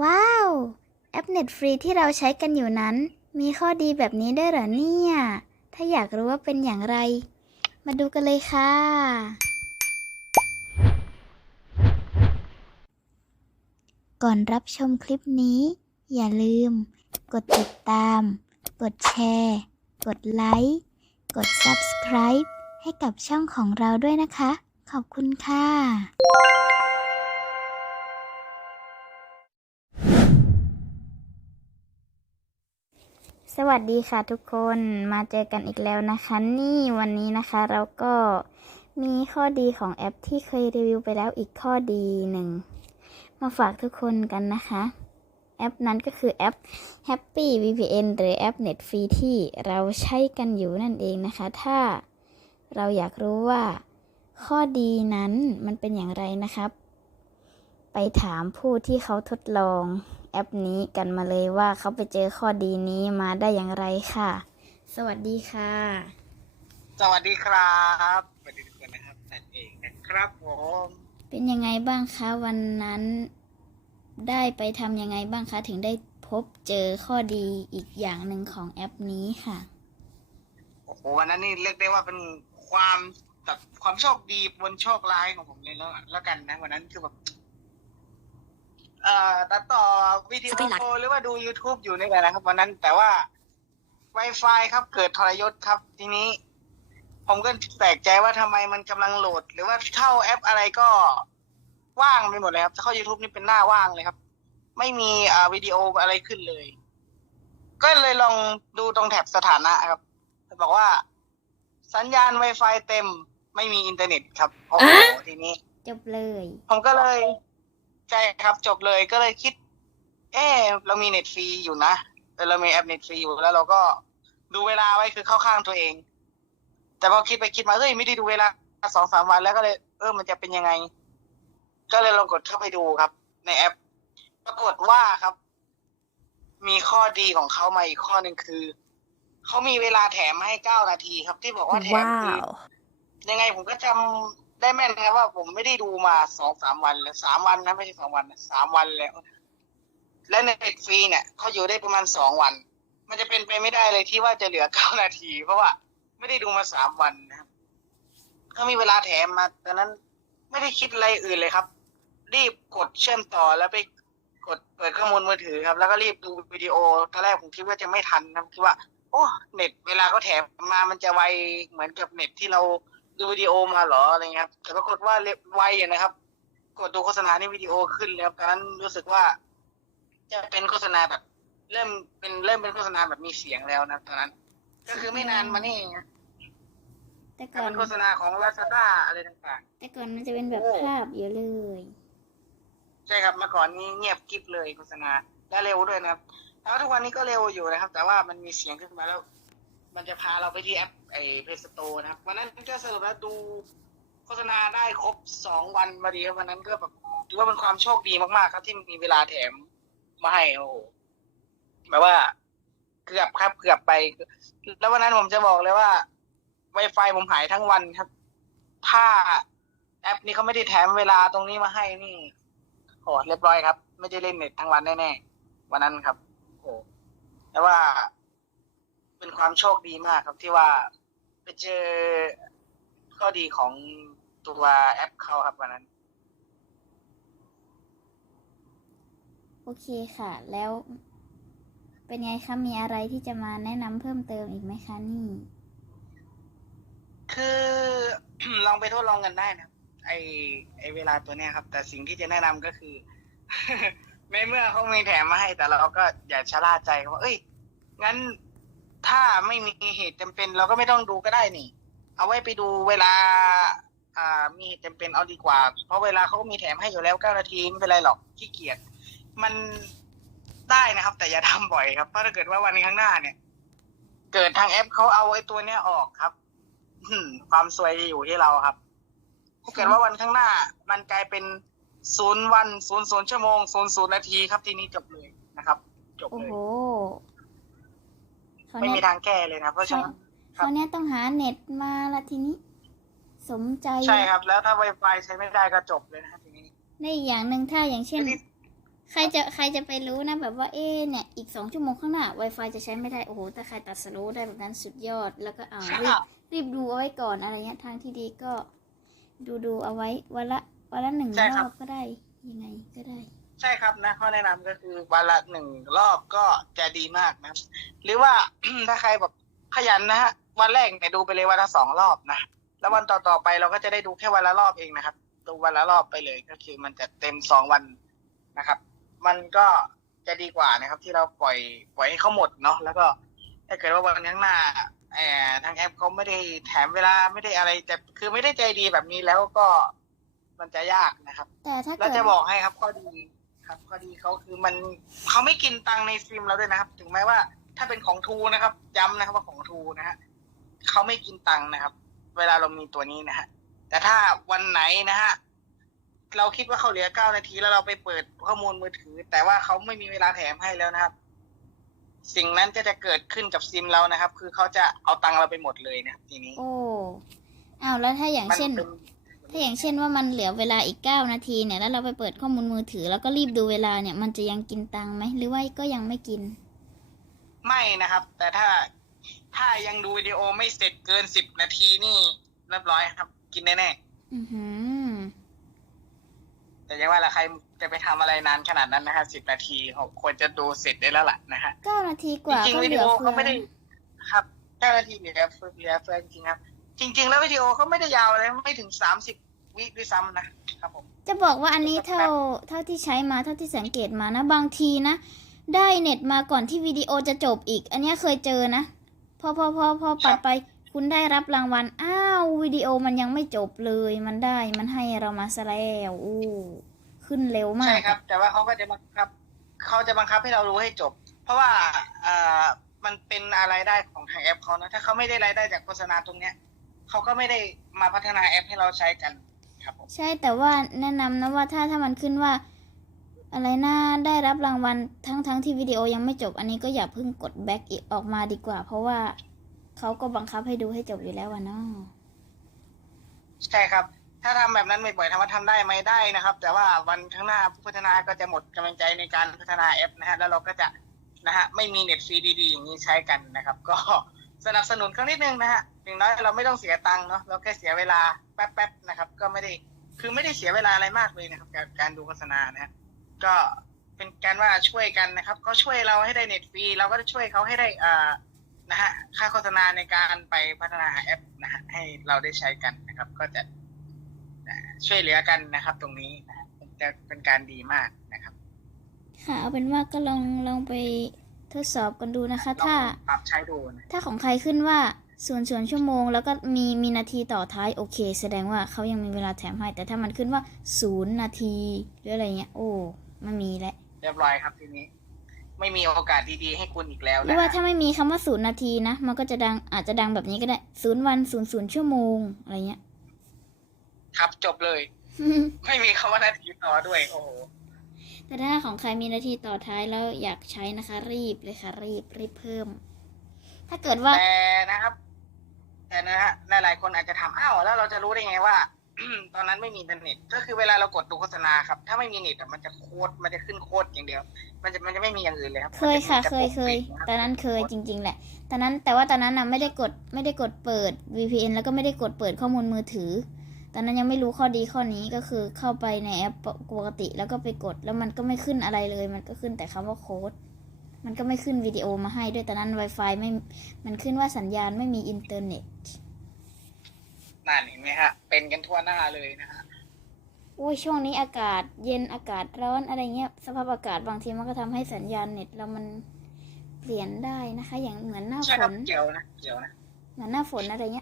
ว้าว แอปเน็ตฟรีที่เราใช้กันอยู่นั้น มีข้อดีแบบนี้ได้เหรอเนี่ย ถ้าอยากรู้ว่าเป็นอย่างไร มาดูกันเลยค่ะ ก่อนรับชมคลิปนี้ อย่าลืม กดติดตาม กดแชร์ กดไลค์ กด subscribe ให้กับช่องของเราด้วยนะคะ ขอบคุณค่ะ สวัสดีค่ะทุกคนมาเจอกันอีกแล้วนะคะ นี่วันนี้นะคะเราก็มีข้อดีของแอปที่เคยรีวิวไปแล้วอีกข้อดีหนึ่ง มาฝากทุกคนกันนะคะ แอปนั้นก็คือแอป Happy VPN หรือแอป Net ฟรีที่เราใช้กันอยู่นั่นเองนะคะ ถ้าเราอยากรู้ว่าข้อดีนั้นมันเป็นอย่างไรนะครับ ไปถามผู้ที่เขาทดลอง แอปนี้กันมาเลยว่าเขาไปเจอข้อดีนี้มาได้อย่างไรค่ะ สวัสดีค่ะ สวัสดีครับสวัสดีทุกคนนะครับนั่นเองนะครับผมเป็นยังไงบ้างคะวันนั้น ได้ไปทำยังไงบ้างคะ ถึงได้พบเจอข้อดีอีกอย่างหนึ่งของแอปนี้ค่ะโอ้โหวันนั้นนี่เรียกได้ว่าเป็นความแบบความโชคดีบนโชคร้ายของผมเลยแล้วแล้วกันนะวันนั้นคือแบบ เอ่อตัดต่อวิดีโอหรือว่าดู YouTube อยู่นี่แหละนะครับวันนั้นแต่ว่า Wi-Fi ครับเกิดทรยศครับทีนี้ ผมก็แปลกใจว่าทำไมมันกำลังโหลด หรือว่าเข้าแอปอะไรก็ว่างไปหมดเลยครับเข้า YouTube นี่เป็นหน้าว่างเลยครับ ไม่มีอ่าวิดีโออะไรขึ้นเลย ก็เลยลองดูตรงแถบสถานะครับบอกว่า สัญญาณ Wi-Fi เต็ม ไม่มีอินเทอร์เน็ตครับโอ้โหทีนี้ จบเลย ผมก็เลย ใช่ครับจบเลยก็เลยคิด เออเรามีเน็ตฟรีอยู่นะแต่เรามีแอปเน็ตฟรีอยู่แล้วเราก็ดูเวลาไว้คือเข้าข้างตัวเอง แต่พอคิดไปคิดมาเฮ้ยไม่ได้ดูเวลาสองสามวันแล้วก็เลย เออมันจะเป็นยังไง ก็เลยลองกดเข้าไปดูครับ ในแอป ปรากฏว่าครับ มีข้อดีของเขามาอีกข้อหนึ่งคือเขามีเวลาแถมให้เก้านาทีครับ ที่บอกว่าแถมคือยังไงผมก็จำ ได้แม่นนะว่าผมไม่ได้ดูมาสองสามวันแล้วสามวันนะไม่ใช่สองวันนะสามวันแล้ว และในเน็ตฟรีเนี่ยเขาอยู่ได้ประมาณสองวัน มันจะเป็นไปไม่ได้เลยที่ว่าจะเหลือเก้านาที เพราะว่า ไม่ได้ดูมาสามวันนะครับเขามีเวลาแถมมาตอนนั้นไม่ได้คิดอะไรอื่นเลยครับ รีบกดเชื่อมต่อแล้วไปกดเปิดข้อมูลมือถือครับ แล้วก็รีบดูวิดีโอตอนแรกผมคิดว่าจะไม่ทันนะคิดว่า โอ้เน็ตเวลาเขาแถมมามันจะไวเหมือนกับเน็ตที่เรา ดูวิดีโอมาเหรออะไรเงี้ยครับแต่ปรากฏว่าเร็วไวอยู่นะครับ กดดูโฆษณาในวิดีโอขึ้นแล้วตอนนั้นรู้สึกว่า จะเป็นโฆษณาแบบ เริ่มเป็นเริ่มเป็นโฆษณาแบบมีเสียงแล้วนะตอนนั้น ก็คือไม่นานมานี่เองนะแต่ก็ก่อนเป็นโฆษณาของลาซาด้าอะไรต่าง แต่ก่อนมันจะเป็นแบบภาพอยู่เลย ๆ ใช่ครับเมื่อก่อนนี้เงียบกริบเลยโฆษณาและเร็วด้วยนะครับแล้วทุกวันนี้ก็เร็วอยู่นะครับ แต่ว่ามันมีเสียงขึ้นมาแล้ว มันจะพาเราไปที่แอปไอเพจสโตนะครับวันนั้นก็สรุปแล้วดูโฆษณาได้ครบสองวันมาดีครับวันนั้นก็แบบถือว่าเป็นความโชคดีมากๆ ครับที่มีเวลาแถมมาให้โอ้โหแบบว่าเกือบครับเกือบไป แล้ววันนั้นผมจะบอกเลยว่า Wi-Fi ผมหายทั้งวันครับ ถ้าแอปนี้เขาไม่ได้แถมเวลาตรงนี้มาให้นี่โหเรียบร้อยครับ ไม่ได้เล่นเน็ตทั้งวันแน่ๆวันนั้นครับ โอ้แต่ว่า เป็นความโชคดีมากครับที่ว่าไปเจอข้อดีของตัวแอปเขาครับวันนั้น โอเคค่ะ แล้ว เป็นไงคะมีอะไรที่จะมาแนะนำเพิ่มเติมอีกไหมคะนี่ คือ ลองไปทดลองกันได้นะไอไอเวลาตัวเนี้ยครับ แต่สิ่งที่จะแนะนำก็คือ ในเมื่อเขามีแถมมาให้แต่เราก็อย่าชะล่าใจว่าเอ้ย งั้น ถ้าไม่มีเหตุจำเป็น เราก็ไม่ต้องดูก็ได้นี่ เอาไว้ไปดูเวลา อ่า มีเหตุจำเป็นเอาดีกว่า เพราะเวลาเขามีแถมให้อยู่แล้วเก้านาทีไม่เป็นไรหรอกขี้เกียจมันได้นะครับ แต่อย่าทำบ่อยครับเพราะถ้าเกิดว่าวันข้างหน้าเนี่ย เกิดทางแอปเขาเอาไอ้ตัวเนี้ยออกครับความสวยจะอยู่ที่เราครับถ้าเกิดว่าวันข้างหน้า มันกลายเป็นศูนย์วันศูนย์ศูนย์ชั่วโมงศูนย์ศูนย์นาทีครับ ทีนี้จบเลยนะครับ จบเลย เขาไม่เนี่มียทางแก้เลยนะเพราะฉะเขานั้นเขาเนี่ยต้องหาเน็ตมาละทีนี้ สมใจใช่ครับ แล้วถ้า Wi-Fi ใช้ไม่ได้ก็จบเลยนะครับทีนี้ ในอีกอย่างหนึ่งถ้าอย่างเช่นทีนี้ ใครจะใครจะไปรู้นะแบบว่าเอ๊ะเนี่ยอีกสองชั่วโมงข้างหน้า Wi-Fi จะใช้ไม่ได้ โอ้โหแต่ใครตัดสโลว์ได้แบบนั้นสุดยอดแล้วก็อ่ารีบ รีบดูเอาไว้ก่อนอะไรเงี้ยทางที่ดีก็ ดูดูเอาไว้วันละวันละหนึ่งใช่รครัอบ บก็ได้ยังไงก็ได้ ใช่ครับนะข้อแนะนำก็คือวันละหนึ่งรอบก็จะดีมากนะครับ หรือว่า ถ้าใครแบบขยันนะฮะวันแรกเนี่ยดูไปเลยวันละสองรอบนะแล้ววันต่อๆไปเราก็จะได้ดูแค่วันละรอบเองนะครับ ดูวันละรอบไปเลยก็คือมันจะเต็มสองวันนะครับ มันก็จะดีกว่านะครับ ที่เราปล่อยปล่อยให้เขาหมดเนาะแล้วก็ถ้าเกิดว่าวันข้างหน้าแอบทางแอปเขาไม่ได้แถมเวลาไม่ได้อะไรแต่คือไม่ได้ใจดีแบบนี้แล้วก็มันจะยากนะครับ แต่ถ้าแล้วเกิดจะบอกให้ครับข้อดี ครับข้อดีเขาคือมันเขาไม่กินตังค์ในซิมเราด้วยนะครับ ถึงแม้ว่าถ้าเป็นของทูนะครับ ย้ำนะครับว่าของทูนะฮะเขาไม่กินตังค์นะครับ เวลาเรามีตัวนี้นะฮะแต่ถ้าวันไหนนะฮะเราคิดว่าเขาเหลือเก้านาทีแล้วเราไปเปิดข้อมูลมือถือ แต่ว่าเขาไม่มีเวลาแถมให้แล้วนะครับ สิ่งนั้นจะจะเกิดขึ้นกับซิมเรานะครับ คือเขาจะเอาตังค์เราไปหมดเลยนะครับทีนี้ โอ้อ้าวแล้วถ้าอย่างมันเช่นเป็น ถ้าอย่างเช่นว่ามันเหลือเวลาอีกเก้านาทีเนี่ย แล้วเราไปเปิดข้อมูลมือถือ แล้วก็รีบดูเวลาเนี่ย มันจะยังกินตังค์ไหม หรือว่าก็ยังไม่กิน ไม่นะครับ แต่ถ้าถ้ายังดูวิดีโอไม่เสร็จเกินสิบนาทีนี่เรียบร้อยครับ กินแน่อือหือๆแต่ยังว่าละใครจะไปทำอะไรนานขนาดนั้นนะฮะสิบนาทีควรจะดูเสร็จได้แล้วล่ะนะฮะเก้านาทีกว่าจริงก็ๆวิเหลืดีอโอเฟืเขาไม่ได้อครับเจ้าหน้าที่เหลือเฟือเหลือเฟือจริงๆครับจริง ๆ แล้ววิดีโอเขาไม่ได้ยาวเลยไม่ถึงสามสิบ วิด้วยซ้ำนะครับผม จะบอกว่าอันนี้เท่าเท่าที่ใช้มาเท่าที่สังเกตมานะ บางทีนะ ได้เน็ตมาก่อนที่วิดีโอจะจบอีก อันเนี้ยเคยเจอนะพอพอพอพอปัดไปคุณได้รับรางวัล อ้าววิดีโอมันยังไม่จบเลย มันได้มันให้เรามาซะแล้วอู้ขึ้นเร็วมากใช่ครับ แต่ว่าเขาก็จะบังคับเขาจะบังคับให้เรารู้ให้จบ เพราะว่าเอ่อมันเป็นอะไรายได้ของทางแอปเขานะถ้าเขาไม่ได้รายได้จากโฆษณาตรงเนี้ยเขาก็ไม่ได้มาพัฒนาแอปให้เราใช้กัน ครับผมใช่แต่ว่าแนะนำนะว่าถ้าถ้ามันขึ้นว่า อะไรนะได้รับรางวัลทั้งทั้งที่วิดีโอยังไม่จบ อันนี้ก็อย่าเพิ่งกดแบ็กอีกออกมาดีกว่า เพราะว่าเขาก็บังคับให้ดูให้จบอยู่แล้วอะเนาะใช่ครับ ถ้าทำแบบนั้นบ่อยๆถามว่าทำได้ไหมได้นะครับ แต่ว่าวันข้างหน้าผู้พัฒนาก็จะหมดกำลังใจในการพัฒนาแอปนะฮะแล้วเราก็จะนะฮะไม่มีเน็ตฟรีดีๆอย่างนี้ใช้กันนะครับ ก็ สนับสนุนเขานิดนึงนะฮะอย่างน้อยเราไม่ต้องเสียตังค์เนาะเราแค่เสียเวลาแป๊บๆนะครับ ก็ไม่ได้คือไม่ได้เสียเวลาอะไรมากเลยนะครับการการดูโฆษณานะฮะก็เป็นการว่าช่วยกันนะครับเขาช่วยเราให้ได้เน็ตฟรีเราก็จะช่วยเขาให้ได้อ่านะฮะค่าโฆษณาในการไปพัฒนาแอปนะฮะให้เราได้ใช้กันนะครับ ก็จะช่วยเหลือกันนะครับ ตรงนี้นะจะเป็นการดีมากนะครับ ค่ะเอาเป็นว่าก็ลองลองไป ทดสอบกันดูนะคะ ถ้าลองปรับใช้ดูนะถ้าของใครขึ้นว่าส่วนส่วนชั่วโมง แล้วก็มีมีนาทีต่อท้ายโอเค แสดงว่าเขายังมีเวลาแถมให้ แต่ถ้ามันขึ้นว่าศูนย์นาทีหรืออะไรเงี้ย โอ้ไม่มีแล้วเรียบร้อยครับทีนี้ ไม่มีโอกาสดีๆให้คุณอีกแล้วหรืนะอว่าฮะถ้าไม่มีคำว่าศูนย์นาทีนะมันก็จะดังอาจจะดังแบบนี้ก็ได้ศูนย์วันศูนย์ศูนย์ชั่วโมงอะไรเงี้ย ครับจบเลย ไม่มีคำว่านาทีต่อด้วย โอ้โห แต่ถ้าของใครมีนาทีต่อท้ายแล้วอยากใช้นะคะ รีบเลยค่ะ รีบรีบเพิ่ม ถ้าเกิดว่าแต่นะครับแต่นะฮะหลายๆคนอาจจะถามอ้าวแล้วเราจะรู้ได้ไงว่า ตอนนั้นไม่มีอินเทอร์เน็ต ก็คือเวลาเรากดดูโฆษณาครับ ถ้าไม่มีเน็ตอะมันจะโคตรมันจะขึ้นโคตรอย่างเดียว มันจะมันจะไม่มีอย่างอื่นเลยครับเคยค่ะมันจะเคยเคยปกปิดะรับตอนนั้นเคยจริง ๆ แหละตอนนั้นแต่ว่าตอนนั้นน่ะไม่ได้กดไม่ได้กดเปิด VPN แล้วก็ไม่ได้กดเปิดข้อมูลมือถือ ตอนนั้นยังไม่รู้ข้อดีข้อนี้ก็คือเข้าไปในแอปปกติแล้วก็ไปกด แล้วมันก็ไม่ขึ้นอะไรเลย มันก็ขึ้นแต่คำว่าโค้ดมันก็ไม่ขึ้นวิดีโอมาให้ด้วยตอนนั้น Wi-Fi ไม่ มันขึ้นว่าสัญญาณไม่มีอินเทอร์เน็ตนั่นเห็นไหมฮะ เป็นกันทั่วหน้าเลยนะฮะอุ้ยช่วงนี้อากาศเย็นอากาศร้อนอะไรเงี้ย สภาพอากาศบางทีมันก็ทำให้สัญญาณเน็ตเรามันเปลี่ยนได้นะคะ อย่างเหมือนหน้าใช่ฝครับนเกี่ยวนะเกี่ยวนะเหมือนหน้าฝนอะไรเงี้ย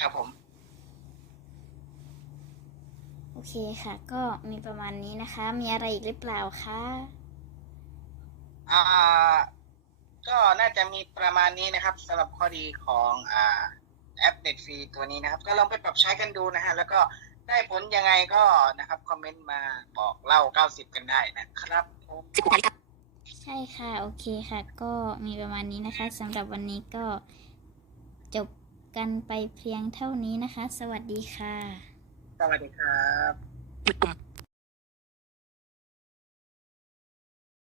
ครับผม โอเคค่ะ ก็มีประมาณนี้นะคะ มีอะไรอีกหรือเปล่าคะอ่า ก็น่าจะมีประมาณนี้นะครับสำหรับข้อดีของอ่าแอป Net ฟรีตัวนี้นะครับ ก็ลองไปปรับใช้กันดูนะฮะ แล้วก็ได้ผลยังไงก็นะครับ คอมเมนต์มาบอกเล่า 90 กันได้นะครับผมใช่ค่ะ โอเคค่ะ ก็มีประมาณนี้นะคะสำหรับวันนี้ก็จบ กันไปเพียงเท่านี้นะคะ สวัสดีค่ะ สวัสดีครับ